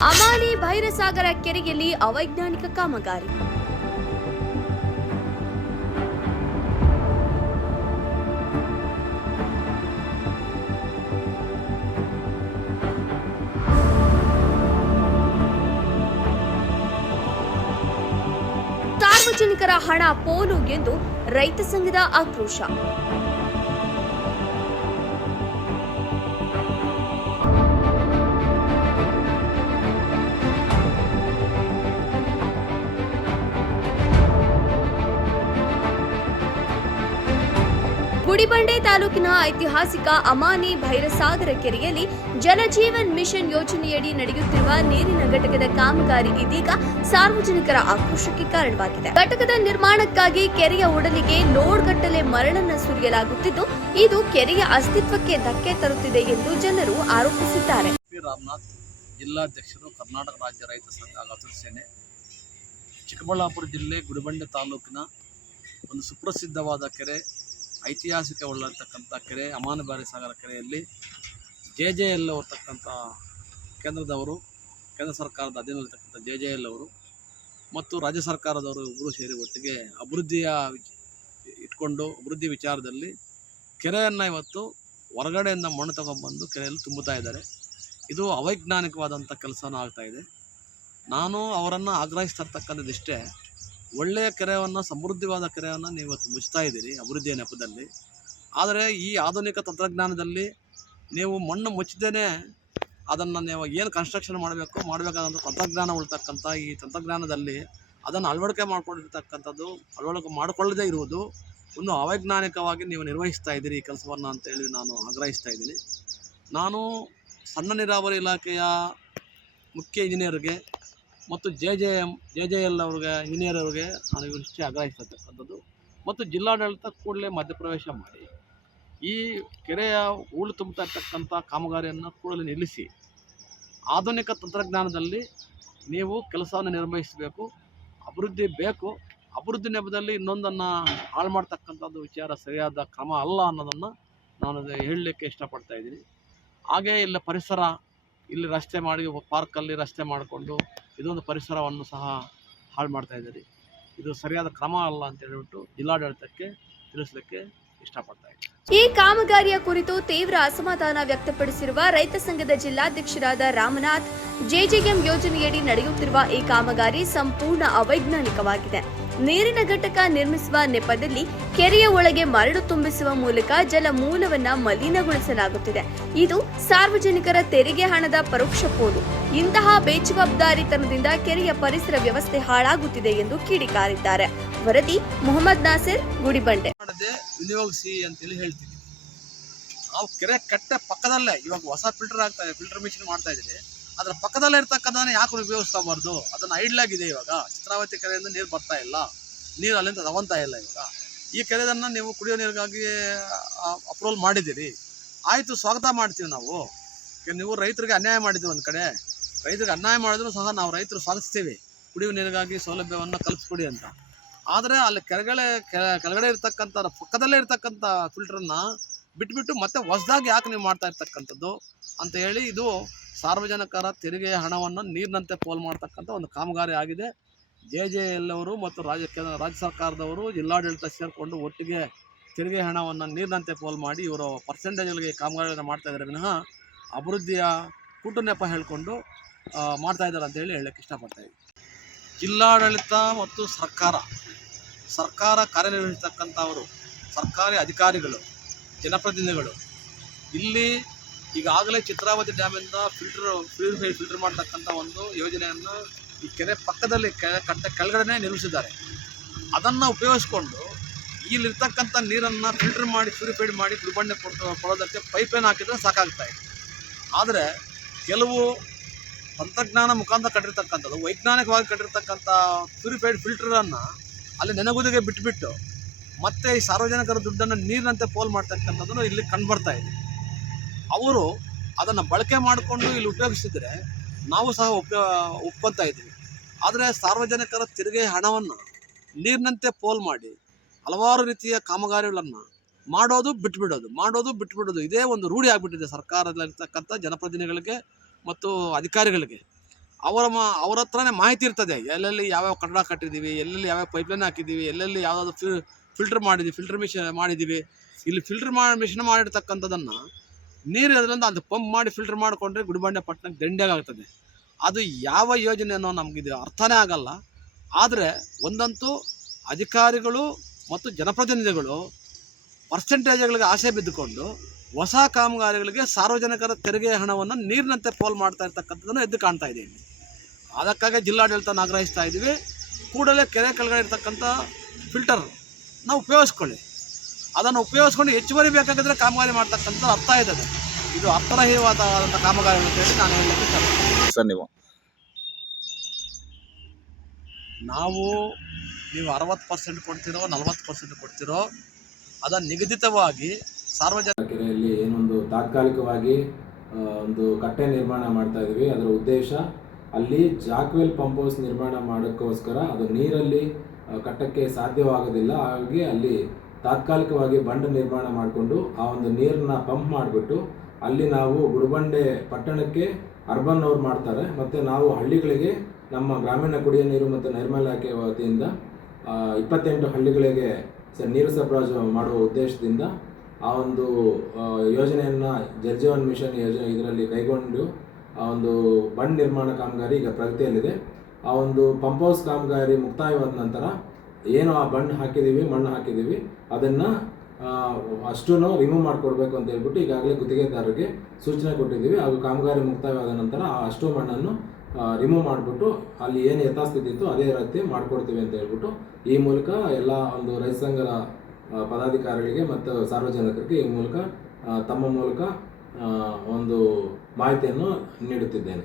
ಅಮಾನಿ ಭೈರಸಾಗರ ಕೆರೆಯಲ್ಲಿ ಅವೈಜ್ಞಾನಿಕ ಕಾಮಗಾರಿ. ಸಾರ್ವಜನಿಕರ ಹಣ ಪೋಲು ಎಂದು ರೈತ ಸಂಘದ ಆಕ್ರೋಶ. ಗುಡಿಬಂಡೆ ತಾಲೂಕಿನ ಐತಿಹಾಸಿಕ ಅಮಾನಿ ಭೈರಸಾಗರ ಕೆರೆಯಲ್ಲಿ ಜಲಜೀವನ್ ಮಿಷನ್ ಯೋಜನೆಯಡಿ ನಡೆಯುತ್ತಿರುವ ನೀರಿನ ಘಟಕದ ಕಾಮಗಾರಿ ಇದೀಗ ಸಾರ್ವಜನಿಕರ ಆಕ್ರೋಶಕ್ಕೆ ಕಾರಣವಾಗಿದೆ. ಘಟಕದ ನಿರ್ಮಾಣಕ್ಕಾಗಿ ಕೆರೆಯ ಒಡಲಿಗೆ ಲೋಡ್ ಗಟ್ಟಲೆ ಮರಳನ್ನು ಸುರಿಯಲಾಗುತ್ತಿದ್ದು, ಇದು ಕೆರೆಯ ಅಸ್ತಿತ್ವಕ್ಕೆ ಧಕ್ಕೆ ತರುತ್ತಿದೆ ಎಂದು ಜನರು ಆರೋಪಿಸಿದ್ದಾರೆ. ರಾಮನಾಥ್, ಜಿಲ್ಲಾಧ್ಯಕ್ಷರು, ಕರ್ನಾಟಕ ರಾಜ್ಯ ರೈತ ಸಂಘ ಹಸಿರು ಸೇನೆ, ಚಿಕ್ಕಬಳ್ಳಾಪುರ ಜಿಲ್ಲೆ ಗುಡಿಬಂಡೆ ತಾಲೂಕಿನ ಒಂದು ಸುಪ್ರಸಿದ್ಧವಾದ ಕೆರೆ, ಐತಿಹಾಸಿಕವುಳ್ಳತಕ್ಕಂಥ ಕೆರೆ ಅಮಾನಿ ಭೈರಸಾಗರ ಕೆರೆಯಲ್ಲಿ JJL ಅವರ್ತಕ್ಕಂಥ ಕೇಂದ್ರ ಸರ್ಕಾರದ ಅಧೀನದಲ್ಲಿರ್ತಕ್ಕಂಥ JJL ಅವರು ಮತ್ತು ರಾಜ್ಯ ಸರ್ಕಾರದವರು ಇಬ್ಬರು ಸೇರಿ ಒಟ್ಟಿಗೆ ಅಭಿವೃದ್ಧಿ ವಿಚಾರದಲ್ಲಿ ಕೆರೆಯನ್ನು ಇವತ್ತು ಹೊರಗಡೆಯಿಂದ ಮಣ್ಣು ತಗೊಂಡ್ಬಂದು ಕೆರೆಯಲ್ಲಿ ತುಂಬುತ್ತಾ ಇದ್ದಾರೆ. ಇದು ಅವೈಜ್ಞಾನಿಕವಾದಂಥ ಕೆಲಸನೂ ಆಗ್ತಾಯಿದೆ. ನಾನು ಅವರನ್ನು ಆಗ್ರಹಿಸ್ತಕ್ಕಂಥದ್ದಿಷ್ಟೇ, ಒಳ್ಳೆಯ ಕೆರೆಯನ್ನು, ಸಮೃದ್ಧವಾದ ಕೆರೆಯನ್ನು ನೀವು ಇವತ್ತು ಮುಚ್ತಾ ಇದ್ದೀರಿ ಅಭಿವೃದ್ಧಿಯ ನೆಪದಲ್ಲಿ. ಆದರೆ ಈ ಆಧುನಿಕ ತಂತ್ರಜ್ಞಾನದಲ್ಲಿ ನೀವು ಮಣ್ಣು ಮುಚ್ಚದೇನೆ ಅದನ್ನು ನೀವು ಏನು ಕನ್ಸ್ಟ್ರಕ್ಷನ್ ಮಾಡಬೇಕಾದಂಥ ತಂತ್ರಜ್ಞಾನ ಉಳ್ತಕ್ಕಂಥ ಈ ತಂತ್ರಜ್ಞಾನದಲ್ಲಿ ಅದನ್ನು ಅಳವಡಿಕೆ ಮಾಡಿಕೊಳ್ಳದೇ ಇರುವುದು ಒಂದು ಅವೈಜ್ಞಾನಿಕವಾಗಿ ನೀವು ನಿರ್ವಹಿಸ್ತಾ ಇದ್ದೀರಿ ಈ ಕೆಲಸವನ್ನು ಅಂತೇಳಿ ನಾನು ಆಗ್ರಹಿಸ್ತಾ ಇದ್ದೀನಿ. ನಾನು ಸಣ್ಣ ನೀರಾವರಿ ಇಲಾಖೆಯ ಮುಖ್ಯ ಇಂಜಿನಿಯರ್ಗೆ ಮತ್ತು JJL ಅವ್ರಿಗೆ, ಇಂಜಿನಿಯರ್ ಅವ್ರಿಗೆ ನಾನು ಇಷ್ಟೇ ಆಗ್ರಹಿಸ್ತಕ್ಕಂಥದ್ದು. ಮತ್ತು ಜಿಲ್ಲಾಡಳಿತ ಕೂಡಲೇ ಮಧ್ಯಪ್ರವೇಶ ಮಾಡಿ ಈ ಕೆರೆಯ ಹೂಳು ತುಂಬುತ್ತಾ ಇರ್ತಕ್ಕಂಥ ಕಾಮಗಾರಿಯನ್ನು ಕೂಡಲೇ ನಿಲ್ಲಿಸಿ ಆಧುನಿಕ ತಂತ್ರಜ್ಞಾನದಲ್ಲಿ ನೀವು ಕೆಲಸವನ್ನು ನಿರ್ವಹಿಸಬೇಕು. ಅಭಿವೃದ್ಧಿ ಬೇಕು. ಅಭಿವೃದ್ಧಿ ನೆಪದಲ್ಲಿ ಇನ್ನೊಂದನ್ನು ಹಾಳು ಮಾಡ್ತಕ್ಕಂಥದ್ದು ವಿಚಾರ ಸರಿಯಾದ ಕ್ರಮ ಅಲ್ಲ ಅನ್ನೋದನ್ನು ನಾನು ಹೇಳಲಿಕ್ಕೆ ಇಷ್ಟಪಡ್ತಾ ಇದ್ದೀನಿ. ಹಾಗೇ ಇಲ್ಲಿ ಪರಿಸರ, ಇಲ್ಲಿ ರಸ್ತೆ ಮಾಡಿ, ಪಾರ್ಕಲ್ಲಿ ರಸ್ತೆ ಮಾಡಿಕೊಂಡು ಇದೊಂದು ಪರಿಸರವನ್ನು ಸಹ ಹಾಳು ಮಾಡ್ತಾ ಇದ್ದೀರಿ. ಇದು ಸರಿಯಾದ ಕ್ರಮ ಅಲ್ಲ ಅಂತ ಹೇಳಿಬಿಟ್ಟು ಜಿಲ್ಲಾಡಳಿತಕ್ಕೆ ತಿಳಿಸಲಿಕ್ಕೆ ಇಷ್ಟಪಡ್ತಾ ಇದ್ದೀನಿ. ಈ ಕಾಮಗಾರಿಯ ಕುರಿತು ತೀವ್ರ ಅಸಮಾಧಾನ ವ್ಯಕ್ತಪಡಿಸಿರುವ ರೈತ ಸಂಘದ ಜಿಲ್ಲಾಧ್ಯಕ್ಷರಾದ ರಾಮನಾಥ್, JJM ಯೋಜನೆಯಡಿ ನಡೆಯುತ್ತಿರುವ ಈ ಕಾಮಗಾರಿ ಸಂಪೂರ್ಣ ಅವೈಜ್ಞಾನಿಕವಾಗಿದೆ. ನೀರಿನ ಘಟಕ ನಿರ್ಮಿಸುವ ನೆಪದಲ್ಲಿ ಕೆರೆಯ ಒಳಗೆ ಮರಳು ತುಂಬಿಸುವ ಮೂಲಕ ಜಲ ಮೂಲವನ್ನ ಮಲಿನಗೊಳಿಸಲಾಗುತ್ತಿದೆ. ಇದು ಸಾರ್ವಜನಿಕರ ತೆರಿಗೆ ಹಣದ ಪರೋಕ್ಷ ಪೋಲು. ಇಂತಹ ಬೇಜವಾಬ್ದಾರಿತನದಿಂದ ಕೆರೆಯ ಪರಿಸರ ವ್ಯವಸ್ಥೆ ಹಾಳಾಗುತ್ತಿದೆ ಎಂದು ಕಿಡಿಕಾರಿದ್ದಾರೆ. ವರದಿ ಮೊಹಮ್ಮದ್ ನಾಸಿರ್, ಗುಡಿಬಂಡೆ. ವಿನಿಯೋಗಿಸಿ ಅಂತೇಳಿ ಹೇಳ್ತೀವಿ ನಾವು. ಕೆರೆ ಕಟ್ಟೆ ಪಕ್ಕದಲ್ಲೇ ಇವಾಗ ಹೊಸ ಫಿಲ್ಟರ್ ಮಿಷಿನ್ ಮಾಡ್ತಾ ಇದ್ದೀವಿ. ಅದರ ಪಕ್ಕದಲ್ಲೇ ಇರ್ತಕ್ಕಂಥದ್ದನ್ನು ಯಾಕೆ ಉಪಯೋಗಿಸ್ಕೋಬಾರ್ದು? ಅದನ್ನು ಐಡ್ಲಾಗಿದೆ. ಇವಾಗ ಚಿತ್ರಾವತಿ ಕೆರೆಯಿಂದ ನೀರು ಬರ್ತಾ ಇಲ್ಲ, ನೀರು ಅಲ್ಲಿಂದ ತಗೊತಾ ಇಲ್ಲ. ಇವಾಗ ಈ ಕೆರೆಯನ್ನು ನೀವು ಕುಡಿಯೋ ನೀರಿಗಾಗಿ ಅಪ್ರೂವಲ್ ಮಾಡಿದ್ದೀರಿ, ಆಯಿತು, ಸ್ವಾಗತ ಮಾಡ್ತೀವಿ ನಾವು. ನೀವು ರೈತರಿಗೆ ಅನ್ಯಾಯ ಮಾಡಿದ್ದೀವಿ. ಒಂದು ಕಡೆ ರೈತರಿಗೆ ಅನ್ಯಾಯ ಮಾಡಿದ್ರು ಸಹ ನಾವು ರೈತರು ಸ್ವಾಗತಿಸ್ತೀವಿ, ಕುಡಿಯುವ ನೀರಿಗಾಗಿ ಸೌಲಭ್ಯವನ್ನು ಕಲ್ಪಿಸ್ಕೊಡಿ ಅಂತ. ಆದರೆ ಅಲ್ಲಿ ಕೆಳಗಡೆ ಇರ್ತಕ್ಕಂಥ ಪಕ್ಕದಲ್ಲೇ ಇರ್ತಕ್ಕಂಥ ಫಿಲ್ಟ್ರನ್ನು ಬಿಟ್ಬಿಟ್ಟು ಮತ್ತೆ ಹೊಸದಾಗಿ ಯಾಕೆ ನೀವು ಮಾಡ್ತಾ ಇರ್ತಕ್ಕಂಥದ್ದು ಅಂತ ಹೇಳಿ ಇದು ಸಾರ್ವಜನಿಕರ ತೆರಿಗೆ ಹಣವನ್ನು ನೀರಿನಂತೆ ಪೋಲ್ ಮಾಡ್ತಕ್ಕಂಥ ಒಂದು ಕಾಮಗಾರಿ ಆಗಿದೆ. JJL ಅವರು ಮತ್ತು ರಾಜ್ಯ ಸರ್ಕಾರದವರು, ಜಿಲ್ಲಾಡಳಿತ ಸೇರಿಕೊಂಡು ಒಟ್ಟಿಗೆ ತೆರಿಗೆ ಹಣವನ್ನು ನೀರಿನಂತೆ ಪೋಲ್ ಮಾಡಿ ಇವರು ಪರ್ಸೆಂಟೇಜ್ಗಳಿಗೆ ಕಾಮಗಾರಿಯನ್ನು ಮಾಡ್ತಾ ಇದ್ದಾರೆ ವಿನಃ ಅಭಿವೃದ್ಧಿಯ ಕೂಟು ನೆಪ ಹೇಳಿಕೊಂಡು ಮಾಡ್ತಾ ಇದ್ದಾರೆ ಅಂತೇಳಿ ಹೇಳಕ್ಕೆ ಇಷ್ಟಪಡ್ತಾ ಇದ್ದೀನಿ. ಜಿಲ್ಲಾಡಳಿತ ಮತ್ತು ಸರ್ಕಾರ ಕಾರ್ಯನಿರ್ವಹಿಸ್ತಕ್ಕಂಥವರು, ಸರ್ಕಾರಿ ಅಧಿಕಾರಿಗಳು, ಜನಪ್ರತಿನಿಧಿಗಳು ಇಲ್ಲಿ ಈಗಾಗಲೇ ಚಿತ್ರಾವತಿ ಡ್ಯಾಮಿಂದ ಫಿಲ್ಟರ್ ಮಾಡ್ತಕ್ಕಂಥ ಒಂದು ಯೋಜನೆಯನ್ನು ಈ ಕೆರೆ ಪಕ್ಕದಲ್ಲಿ ಕೆಳಗಡೆ ನಿರ್ಮಿಸಿದ್ದಾರೆ. ಅದನ್ನು ಉಪಯೋಗಿಸ್ಕೊಂಡು ಇಲ್ಲಿರ್ತಕ್ಕಂಥ ನೀರನ್ನು ಫಿಲ್ಟರ್ ಮಾಡಿ ಪ್ಯೂರಿಫೈಡ್ ಮಾಡಿ ಗುಡಿಬಂಡೆ ಕೊಡೋದಕ್ಕೆ ಪೈಪೇನ್ ಹಾಕಿದರೆ ಸಾಕಾಗ್ತಾ ಇದೆ. ಆದರೆ ಕೆಲವು ತಂತ್ರಜ್ಞಾನ ಮುಖಾಂತರ ಕಟ್ಟಿರ್ತಕ್ಕಂಥದ್ದು, ವೈಜ್ಞಾನಿಕವಾಗಿ ಕಟ್ಟಿರ್ತಕ್ಕಂಥ ಪ್ಯೂರಿಫೈಡ್ ಫಿಲ್ಟರನ್ನು ಅಲ್ಲಿ ನೆನಗುದಿಗೆ ಬಿಟ್ಟುಬಿಟ್ಟು ಮತ್ತೆ ಈ ಸಾರ್ವಜನಿಕರ ದುಡ್ಡನ್ನು ನೀರಿನಂತೆ ಪೋಲ್ ಮಾಡ್ತಕ್ಕಂಥದ್ದನ್ನು ಇಲ್ಲಿ ಕಂಡುಬರ್ತಾ ಇದೆ. ಅವರು ಅದನ್ನು ಬಳಕೆ ಮಾಡಿಕೊಂಡು ಇಲ್ಲಿ ಉಪಯೋಗಿಸಿದರೆ ನಾವು ಸಹ ಒಪ್ಕೊತಾ ಇದ್ದೀವಿ. ಆದರೆ ಸಾರ್ವಜನಿಕರ ತೆರಿಗೆ ಹಣವನ್ನು ನೀರಿನಂತೆ ಪೋಲ್ ಮಾಡಿ ಹಲವಾರು ರೀತಿಯ ಕಾಮಗಾರಿಗಳನ್ನು ಮಾಡೋದು ಬಿಟ್ಬಿಡೋದು ಇದೇ ಒಂದು ರೂಢಿ ಆಗಿಬಿಟ್ಟಿದೆ ಸರ್ಕಾರದಲ್ಲಿರ್ತಕ್ಕಂಥ ಜನಪ್ರತಿನಿಧಿಗಳಿಗೆ ಮತ್ತು ಅಧಿಕಾರಿಗಳಿಗೆ. ಅವ್ರ ಹತ್ರನೇ ಮಾಹಿತಿ ಇರ್ತದೆ, ಎಲ್ಲೆಲ್ಲಿ ಯಾವ್ಯಾವ ಕಟ್ಟಡ ಕಟ್ಟಿದ್ದೀವಿ, ಎಲ್ಲೆಲ್ಲಿ ಯಾವ್ಯಾವ ಪೈಪ್ಲೈನ್ ಹಾಕಿದ್ದೀವಿ, ಎಲ್ಲೆಲ್ಲಿ ಯಾವುದಾದ್ರು ಫಿಲ್ಟರ್ ಮಾಡಿದ್ದೀವಿ, ಫಿಲ್ಟರ್ ಮಿಷನ್ ಮಾಡಿದ್ದೀವಿ. ಇಲ್ಲಿ ಫಿಲ್ಟರ್ ಮಿಷನ್ ಮಾಡಿರ್ತಕ್ಕಂಥದ್ದನ್ನು ನೀರು ಅದರಿಂದ ಅದು ಪಂಪ್ ಮಾಡಿ ಫಿಲ್ಟರ್ ಮಾಡಿಕೊಂಡ್ರೆ ಗುಡಿಬಂಡೆ ಪಟ್ಟಣಕ್ಕೆ ದಂಡೆಗಾಗ್ತದೆ. ಅದು ಯಾವ ಯೋಜನೆಯೋ ನಮಗಿದು ಅರ್ಥನೇ ಆಗಲ್ಲ. ಆದರೆ ಒಂದಂತೂ ಅಧಿಕಾರಿಗಳು ಮತ್ತು ಜನಪ್ರತಿನಿಧಿಗಳು ಪರ್ಸೆಂಟೇಜ್ಗಳಿಗೆ ಆಸೆ ಬಿದ್ದುಕೊಂಡು ಹೊಸ ಕಾಮಗಾರಿಗಳಿಗೆ ಸಾರ್ವಜನಿಕರ ತೆರಿಗೆ ಹಣವನ್ನು ನೀರಿನಂತೆ ಪೋಲ್ ಮಾಡ್ತಾ ಇರ್ತಕ್ಕಂಥದ್ದನ್ನು ಎದ್ದು ಕಾಣ್ತಾ ಇದ್ದೀವಿ. ಅದಕ್ಕಾಗಿ ಜಿಲ್ಲಾಡಳಿತನ ಆಗ್ರಹಿಸ್ತಾ ಇದ್ದೀವಿ, ಕೂಡಲೇ ಕೆರೆ ಕೆಳಗಡೆ ಇರ್ತಕ್ಕಂಥ ಫಿಲ್ಟರ್ ನಾವು ಉಪಯೋಗಿಸ್ಕೊಳ್ಳಿ. ಅದನ್ನು ಉಪಯೋಗಿಸ್ಕೊಂಡು ಹೆಚ್ಚುವರಿ ಬೇಕಾಗಿದ್ದರೆ ಕಾಮಗಾರಿ ಮಾಡ್ತಕ್ಕಂಥದ್ದು ಅರ್ಥ ಇರ್ತದೆ. ಇದು ಅರ್ಥರಹಿತವಾದಂಥ ಕಾಮಗಾರಿ ಅಂತ ಹೇಳಿ ನಾನು ಹೇಳಲಿಕ್ಕೆ ಇಷ್ಟಪಡ್ತೀನಿ. ಸರ್ ನೀವು 60% ಕೊಡ್ತಿರೋ 40% ಕೊಡ್ತಿರೋ ಅದನ್ನು ನಿಗದಿತವಾಗಿ ಸಾರ್ವಜನಿಕ ಕೆರೆಯಲ್ಲಿ ಏನೊಂದು ತಾತ್ಕಾಲಿಕವಾಗಿ ಒಂದು ಕಟ್ಟೆ ನಿರ್ಮಾಣ ಮಾಡ್ತಾ ಇದ್ವಿ. ಅದರ ಉದ್ದೇಶ ಅಲ್ಲಿ ಜಾಕ್ವೆಲ್ ಪಂಪ್ ಹೌಸ್ ನಿರ್ಮಾಣ ಮಾಡೋಕ್ಕೋಸ್ಕರ ಅದು ನೀರಲ್ಲಿ ಕಟ್ಟಕ್ಕೆ ಸಾಧ್ಯವಾಗೋದಿಲ್ಲ. ಹಾಗಾಗಿ ಅಲ್ಲಿ ತಾತ್ಕಾಲಿಕವಾಗಿ ಬಂಡ್ ನಿರ್ಮಾಣ ಮಾಡಿಕೊಂಡು ಆ ಒಂದು ನೀರನ್ನ ಪಂಪ್ ಮಾಡಿಬಿಟ್ಟು ಅಲ್ಲಿ ನಾವು ಗುಡಿಬಂಡೆ ಪಟ್ಟಣಕ್ಕೆ ಅರ್ಬನ್ ಅವ್ರು ಮಾಡ್ತಾರೆ, ಮತ್ತು ನಾವು ಹಳ್ಳಿಗಳಿಗೆ ನಮ್ಮ ಗ್ರಾಮೀಣ ಕುಡಿಯುವ ನೀರು ಮತ್ತು ನೈರ್ಮಲ್ಯ ಇಲಾಖೆ ವತಿಯಿಂದ 28 ಹಳ್ಳಿಗಳಿಗೆ ನೀರು ಸರಬರಾಜು ಮಾಡುವ ಉದ್ದೇಶದಿಂದ ಆ ಒಂದು ಯೋಜನೆಯನ್ನು ಜಲಜೀವನ್ ಮಿಷನ್ ಇದರಲ್ಲಿ ಕೈಗೊಂಡು ಆ ಒಂದು ಬಂಡ್ ನಿರ್ಮಾಣ ಕಾಮಗಾರಿ ಈಗ ಪ್ರಗತಿಯಲ್ಲಿದೆ. ಆ ಒಂದು ಪಂಪ್ ಹೌಸ್ ಕಾಮಗಾರಿ ಮುಕ್ತಾಯವಾದ ನಂತರ ಏನು ಆ ಮಣ್ಣು ಹಾಕಿದ್ದೀವಿ ಅದನ್ನು ಅಷ್ಟೂ ರಿಮೂವ್ ಮಾಡಿಕೊಡ್ಬೇಕು ಅಂತ ಹೇಳ್ಬಿಟ್ಟು ಈಗಾಗಲೇ ಗುತ್ತಿಗೆದಾರರಿಗೆ ಸೂಚನೆ ಕೊಟ್ಟಿದ್ದೀವಿ. ಹಾಗೂ ಕಾಮಗಾರಿ ಮುಕ್ತಾಯವಾದ ನಂತರ ಆ ಅಷ್ಟು ಮಣ್ಣನ್ನು ರಿಮೂವ್ ಮಾಡಿಬಿಟ್ಟು ಅಲ್ಲಿ ಏನು ಯಥಾಸ್ಥಿತಿ ಇತ್ತು ಅದೇ ರೀತಿ ಮಾಡಿಕೊಡ್ತೀವಿ ಅಂತ ಹೇಳ್ಬಿಟ್ಟು ಈ ಮೂಲಕ ಎಲ್ಲ ಒಂದು ರೈತ ಸಂಘದ ಪದಾಧಿಕಾರಿಗಳಿಗೆ ಮತ್ತು ಸಾರ್ವಜನಿಕರಿಗೆ ಈ ಮೂಲಕ ತಮ್ಮ ಮೂಲಕ ಒಂದು ಮಾಹಿತಿಯನ್ನು ನೀಡುತ್ತಿದ್ದೇನೆ.